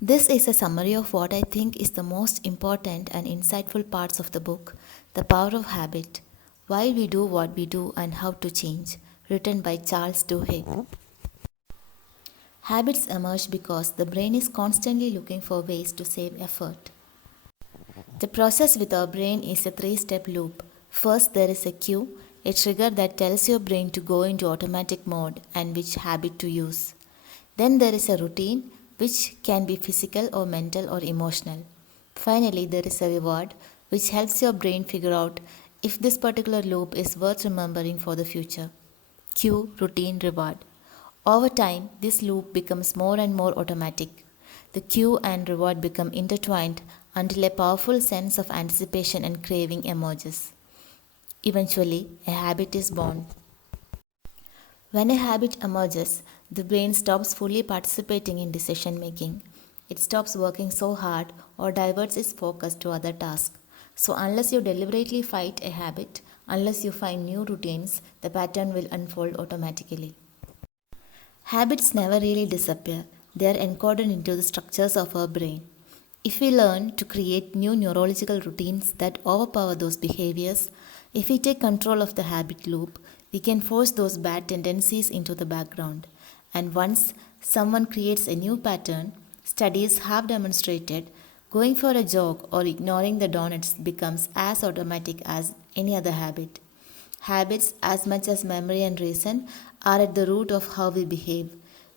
This is a summary of what I think is the most important and insightful parts of the book, The Power of Habit: Why We Do What We Do and How to Change, written by Charles Duhigg. Habits emerge because the brain is constantly looking for ways to save effort. The process with our brain is a three-step loop. First, there is a cue, a trigger that tells your brain to go into automatic mode and which habit to use. Then there is a routine, which can be physical or mental or emotional. Finally, there is a reward, which helps your brain figure out if this particular loop is worth remembering for the future. Cue, routine, reward. Over time, this loop becomes more and more automatic. The cue and reward become intertwined until a powerful sense of anticipation and craving emerges. Eventually, a habit is born. When a habit emerges, the brain stops fully participating in decision making. It stops working so hard or diverts its focus to other tasks. So, unless you deliberately fight a habit, unless you find new routines, the pattern will unfold automatically. Habits never really disappear, they are encoded into the structures of our brain. If we learn to create new neurological routines that overpower those behaviors, if we take control of the habit loop, we can force those bad tendencies into the background. And once someone creates a new pattern, studies have demonstrated going for a jog or ignoring the donuts becomes as automatic as any other habit. Habits, as much as memory and reason, are at the root of how we behave.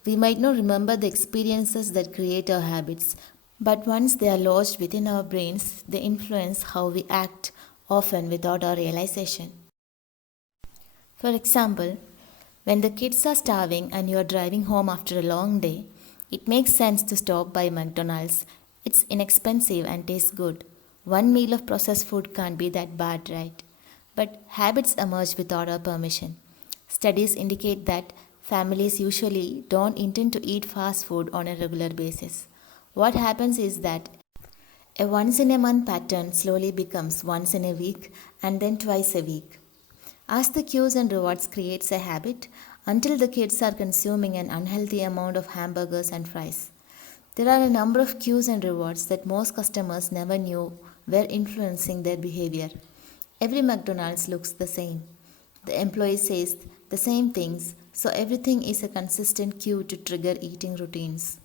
We might not remember the experiences that create our habits, but once they are lodged within our brains, they influence how we act, often without our realization. For example, when the kids are starving and you are driving home after a long day, it makes sense to stop by McDonald's. It's inexpensive and tastes good. One meal of processed food can't be that bad, right? But habits emerge without our permission. Studies indicate that families usually don't intend to eat fast food on a regular basis. What happens is that a once in a month pattern slowly becomes once in a week and then twice a week. As the cues and rewards creates a habit until the kids are consuming an unhealthy amount of hamburgers and fries. There are a number of cues and rewards that most customers never knew were influencing their behavior. Every McDonald's looks the same. The employee says the same things, so everything is a consistent cue to trigger eating routines.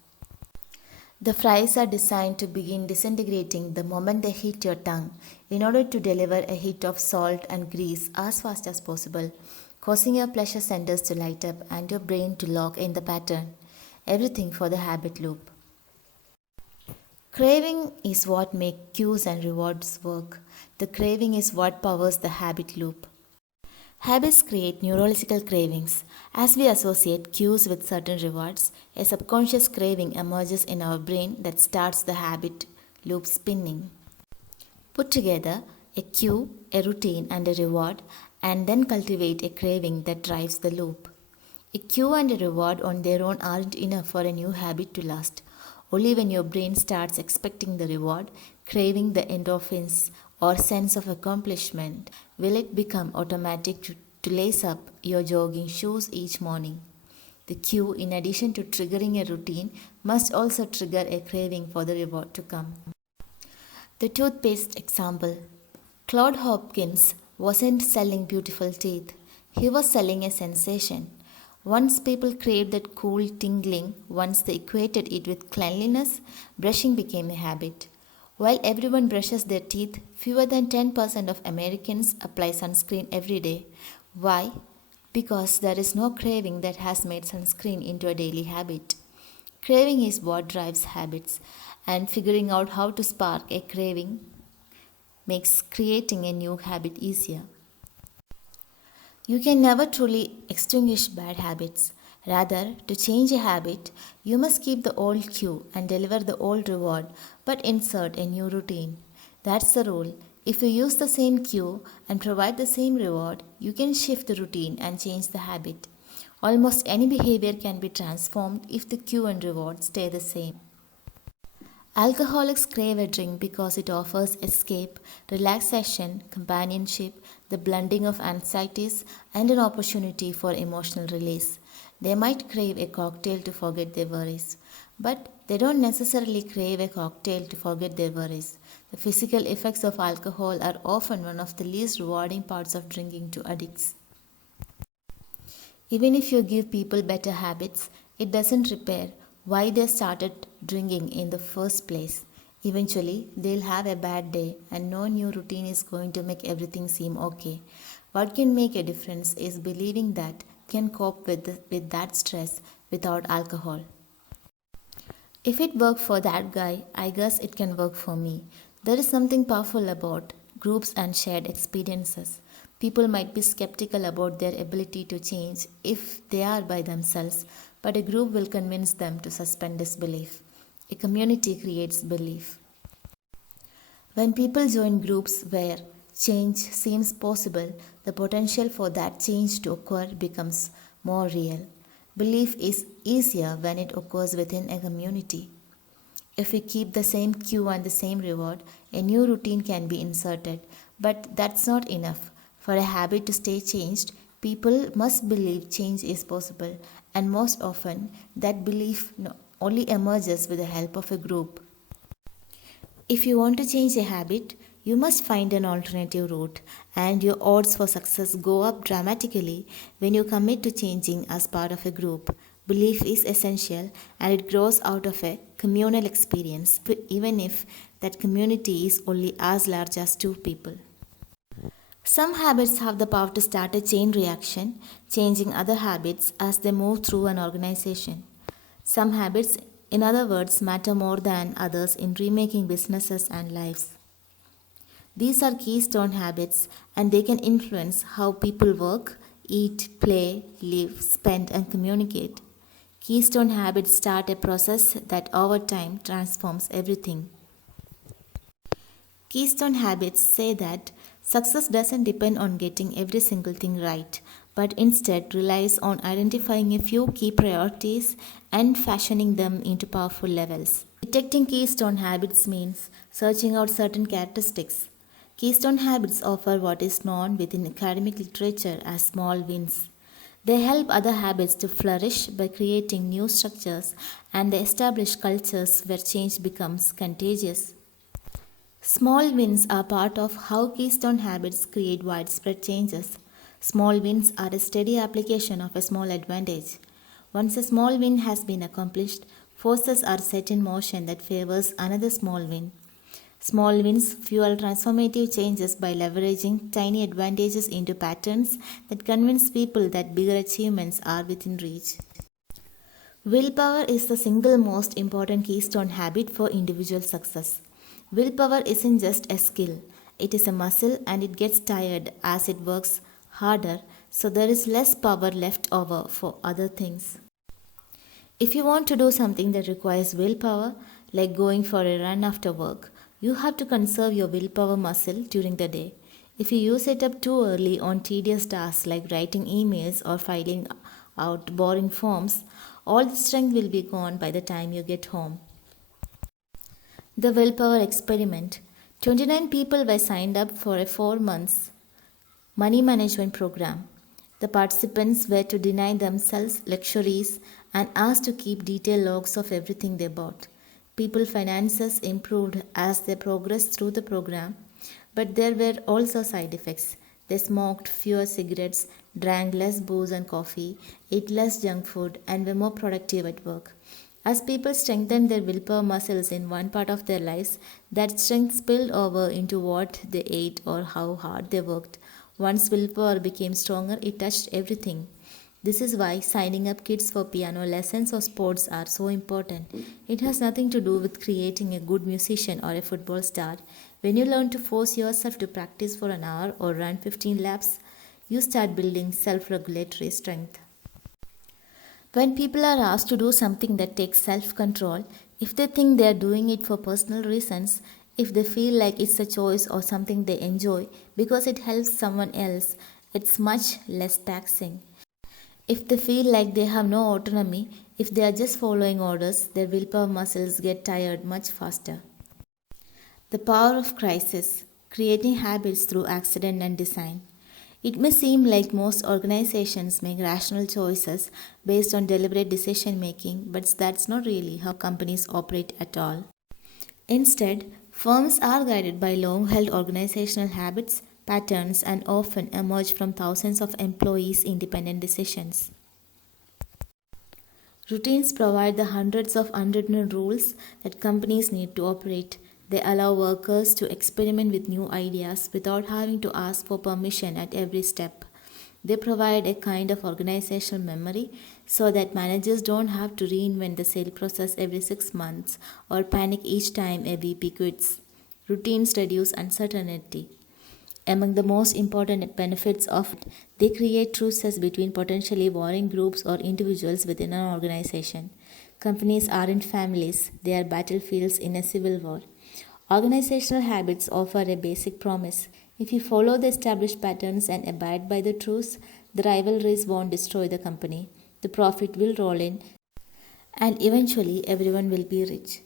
The fries are designed to begin disintegrating the moment they hit your tongue in order to deliver a hit of salt and grease as fast as possible, causing your pleasure centers to light up and your brain to lock in the pattern. Everything for the habit loop. Craving is what makes cues and rewards work. The craving is what powers the habit loop. Habits create neurological cravings. As we associate cues with certain rewards, a subconscious craving emerges in our brain that starts the habit loop spinning. Put together a cue, a routine, and a reward, and then cultivate a craving that drives the loop. A cue and a reward on their own aren't enough for a new habit to last. Only when your brain starts expecting the reward, craving the endorphins or sense of accomplishment, will it become automatic to lace up your jogging shoes each morning. The cue, in addition to triggering a routine, must also trigger a craving for the reward to come. The toothpaste example. Claude Hopkins wasn't selling beautiful teeth, he was selling a sensation. Once people craved that cool tingling, once they equated it with cleanliness, brushing became a habit. While everyone brushes their teeth, fewer than 10% of Americans apply sunscreen every day. Why? Because there is no craving that has made sunscreen into a daily habit. Craving is what drives habits, and figuring out how to spark a craving makes creating a new habit easier. You can never truly extinguish bad habits. Rather, to change a habit, you must keep the old cue and deliver the old reward but insert a new routine. That's the rule. If you use the same cue and provide the same reward, you can shift the routine and change the habit. Almost any behavior can be transformed if the cue and reward stay the same. Alcoholics crave a drink because it offers escape, relaxation, companionship, the blending of anxieties, and an opportunity for emotional release. They might crave a cocktail to forget their worries. But They don't necessarily crave a cocktail to forget their worries. The physical effects of alcohol are often one of the least rewarding parts of drinking to addicts. Even if you give people better habits, it doesn't repair why they started drinking in the first place. Eventually, they'll have a bad day, and no new routine is going to make everything seem okay. What can make a difference is believing that can cope with that stress without alcohol. If it worked for that guy, I guess it can work for me. There is something powerful about groups and shared experiences. People might be skeptical about their ability to change if they are by themselves, but a group will convince them to suspend disbelief. A community creates belief. When people join groups where change seems possible, the potential for that change to occur becomes more real. Belief is easier when it occurs within a community. If we keep the same cue and the same reward, a new routine can be inserted, but that's not enough. For a habit to stay changed, people must believe change is possible, and most often, that belief only emerges with the help of a group. If you want to change a habit, you must find an alternative route, and your odds for success go up dramatically when you commit to changing as part of a group. Belief is essential and it grows out of a communal experience, even if that community is only as large as two people. Some habits have the power to start a chain reaction, changing other habits as they move through an organization. Some habits, in other words, matter more than others in remaking businesses and lives. These are keystone habits and they can influence how people work, eat, play, live, spend, and communicate. Keystone habits start a process that over time transforms everything. Keystone habits say that success doesn't depend on getting every single thing right, but instead relies on identifying a few key priorities and fashioning them into powerful levels. Detecting keystone habits means searching out certain characteristics. Keystone habits offer what is known within academic literature as small wins. They help other habits to flourish by creating new structures and they establish cultures where change becomes contagious. Small wins are part of how keystone habits create widespread changes. Small wins are a steady application of a small advantage. Once a small win has been accomplished, forces are set in motion that favors another small win. Small wins fuel transformative changes by leveraging tiny advantages into patterns that convince people that bigger achievements are within reach. Willpower is the single most important keystone habit for individual success. Willpower isn't just a skill, it is a muscle and it gets tired as it works harder, so there is less power left over for other things. If you want to do something that requires willpower, like going for a run after work, you have to conserve your willpower muscle during the day. If you use it up too early on tedious tasks like writing emails or filling out boring forms, all the strength will be gone by the time you get home. The Willpower Experiment. 29 people were signed up for a 4 months money management program. The participants were to deny themselves luxuries and asked to keep detailed logs of everything they bought. People's finances improved as they progressed through the program, but there were also side effects. They smoked fewer cigarettes, drank less booze and coffee, ate less junk food, and were more productive at work. As people strengthened their willpower muscles in one part of their lives, that strength spilled over into what they ate or how hard they worked. Once willpower became stronger, it touched everything. This is why signing up kids for piano lessons or sports are so important. It has nothing to do with creating a good musician or a football star. When you learn to force yourself to practice for an hour or run 15 laps, you start building self regulatory strength. When people are asked to do something that takes self control, if they think they are doing it for personal reasons, if they feel like it's a choice or something they enjoy because it helps someone else, it's much less taxing. If they feel like they have no autonomy, if they are just following orders, their willpower muscles get tired much faster. The power of crisis, creating habits through accident and design. It may seem like most organizations make rational choices based on deliberate decision making, but that's not really how companies operate at all. Instead, firms are guided by long held organizational habits, patterns, and often emerge from thousands of employees' independent decisions. Routines provide the hundreds of unwritten rules that companies need to operate. They allow workers to experiment with new ideas without having to ask for permission at every step. They provide a kind of organizational memory so that managers don't have to reinvent the sale process every 6 months or panic each time a VP quits. Routines reduce uncertainty. Among the most important benefits of it, they create truces between potentially warring groups or individuals within an organization. Companies aren't families, they are battlefields in a civil war. Organizational habits offer a basic promise. If you follow the established patterns and abide by the truths, the rivalries won't destroy the company. The profit will roll in, and eventually everyone will be rich.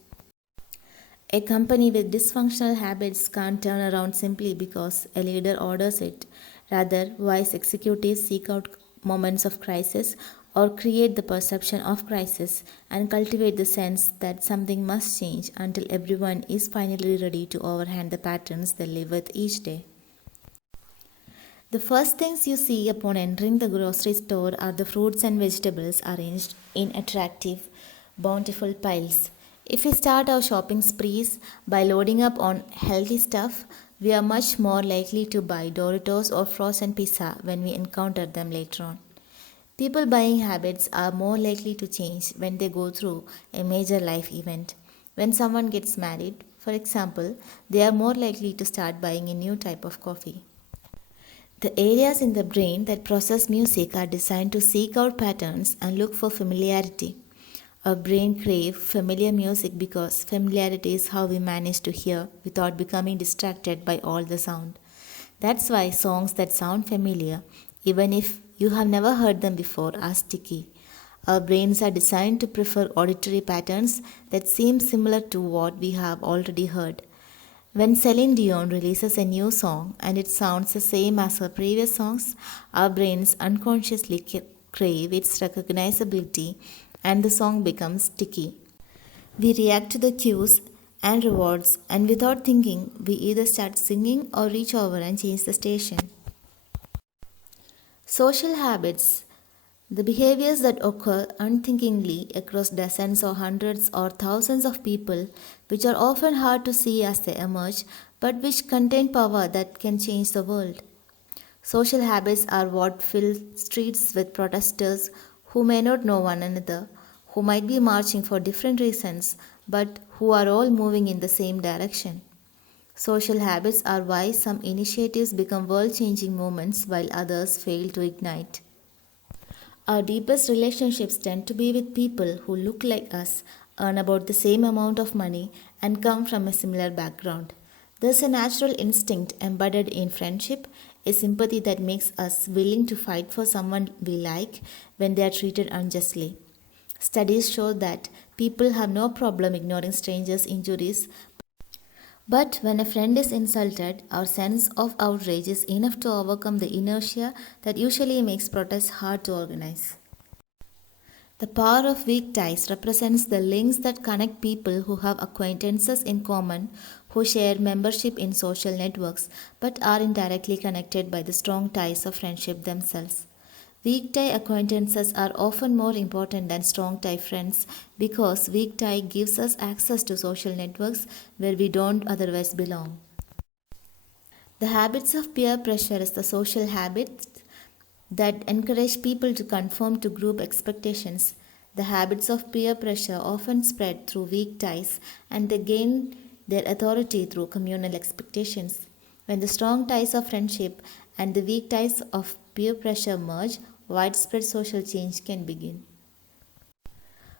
A company with dysfunctional habits can't turn around simply because a leader orders it. Rather, wise executives seek out moments of crisis or create the perception of crisis and cultivate the sense that something must change until everyone is finally ready to overhand the patterns they live with each day. The first things you see upon entering the grocery store are the fruits and vegetables arranged in attractive, bountiful piles. If we start our shopping sprees by loading up on healthy stuff, we are much more likely to buy Doritos or frozen pizza when we encounter them later on. People buying habits are more likely to change when they go through a major life event. When someone gets married, for example, they are more likely to start buying a new type of coffee. The areas in the brain that process music are designed to seek out patterns and look for familiarity. Our brain crave familiar music because familiarity is how we manage to hear without becoming distracted by all the sound. That's why songs that sound familiar, even if you have never heard them before, are sticky. Our brains are designed to prefer auditory patterns that seem similar to what we have already heard. When Celine Dion releases a new song and it sounds the same as her previous songs, our brains unconsciously crave its recognizability and the song becomes sticky. We react to the cues and rewards, and without thinking, we either start singing or reach over and change the station. Social habits, the behaviors that occur unthinkingly across dozens or hundreds or thousands of people, which are often hard to see as they emerge, but which contain power that can change the world. Social habits are what fill streets with protesters who may not know one another, who might be marching for different reasons, but who are all moving in the same direction. Social habits are why some initiatives become world changing movements while others fail to ignite. Our deepest relationships tend to be with people who look like us, earn about the same amount of money, and come from a similar background. There's a natural instinct embedded in friendship, a sympathy that makes us willing to fight for someone we like when they are treated unjustly. Studies show that people have no problem ignoring strangers' injuries, but when a friend is insulted, our sense of outrage is enough to overcome the inertia that usually makes protests hard to organize. The power of weak ties represents the links that connect people who have acquaintances in common, who share membership in social networks, but are indirectly connected by the strong ties of friendship themselves. Weak tie acquaintances are often more important than strong tie friends because weak tie gives us access to social networks where we don't otherwise belong. The habits of peer pressure is the social habits that encourage people to conform to group expectations. The habits of peer pressure often spread through weak ties and they gain their authority through communal expectations. When the strong ties of friendship and the weak ties of peer pressure merge, widespread social change can begin.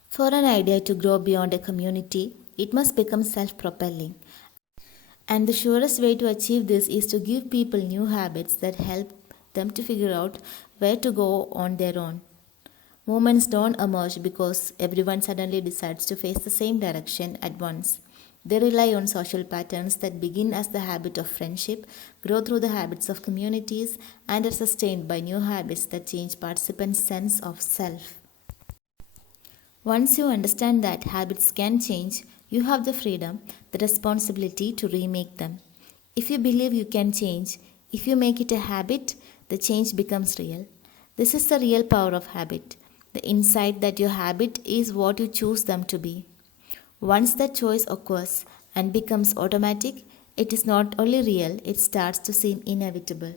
For an idea to grow beyond a community, it must become self propelling. And the surest way to achieve this is to give people new habits that help them to figure out where to go on their own. Movements don't emerge because everyone suddenly decides to face the same direction at once. They rely on social patterns that begin as the habit of friendship, grow through the habits of communities, and are sustained by new habits that change participants' sense of self. Once you understand that habits can change, you have the freedom, the responsibility to remake them. If you believe you can change, if you make it a habit, the change becomes real. This is the real power of habit, the insight that your habit is what you choose them to be. Once that choice occurs and becomes automatic, it is not only real, it starts to seem inevitable.